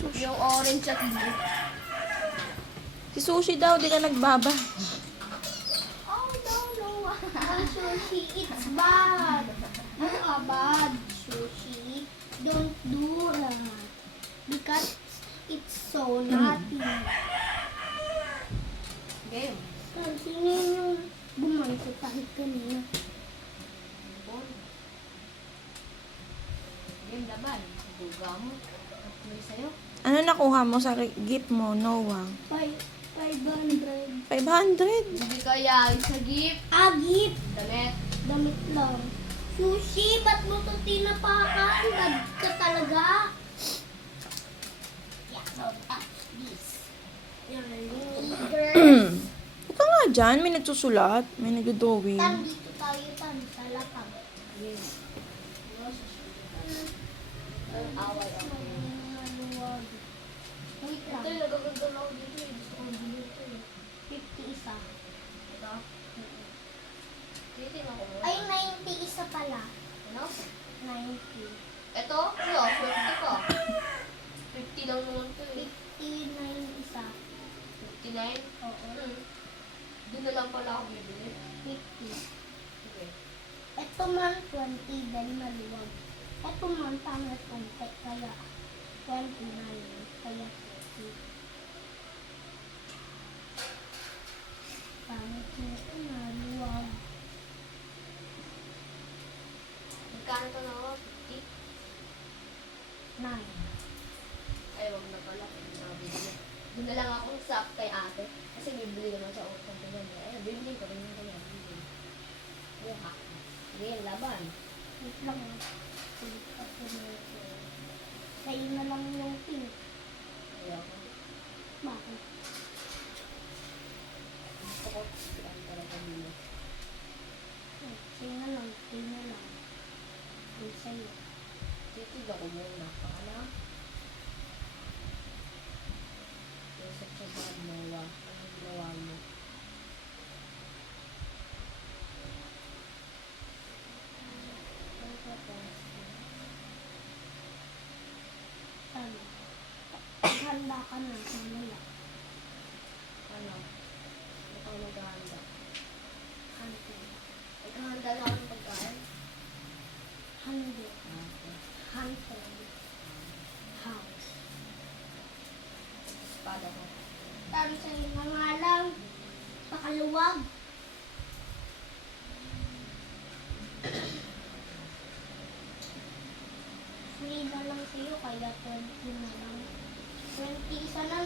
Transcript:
Sushi. Yung orange at blue. Si Sushi daw, di ka nagbaba. Oh, no. Sushi, it's bad. Bad, Sushi. Don't do that. Because it's so naughty. Game. Sino yung bumanto tayo kanina? Game laban. Buga mo. May sa'yo. Ano nakuha mo sa gift mo, Noah? 500. 500? Hindi kaya yung sa gift. Gift. Damit. Damit lang. Sushi, ba't mo ito tinapakan? Bad ka talaga. Yeah, don't touch this. You're girl. Huwag ka nga dyan, may nagsusulat, may nagdodrawing. Tan, dito tayo tan. Sa lapag. Yes. Away ako. Wait lang. Ito, nagaganda na ako dito. Gusto ko dito. 50 isa. Ito? Titin ako muna. Ay, 90 isa pala. Ano? 90. Ito? Ano? 50 pa. 50 lang naman ito eh. 59 isa. 59? Oo. Doon na lang pala ako bibili. 50. Okay. Ito man 20 dahil maluwag. Ito man pangit konti kaya 29 kaya 50. Pangit nito maluwag. Magkano ito na ako? 50? 9. Ay, wag na pala. Doon na lang akong sap kay ate. Kasi bibili naman sa utang ko yan. Ay, bibili ko rin yung kanya. Buha. Ngayon, laban. Wait lang. Sa'yo na lang yung pink. Ayoko. Bakit? Gusto ko. Saan talaga nila. Sa'yo na lang. Sa'yo na lang. Ay, sa'yo. Titig ako muna. Paano? Sa tsabad mo, anong ginawa mo? Ano? Handa ka na, mamaya. Ano? Ikaw naghahanda. Handa. Naghahanda na ako ng pagkain? Handa. Handa. House. Espada ko. Taro sa'yo na nga lang. Pakaluwag. Free na lang sa'yo, kaya 20 na lang. 20 isa lang.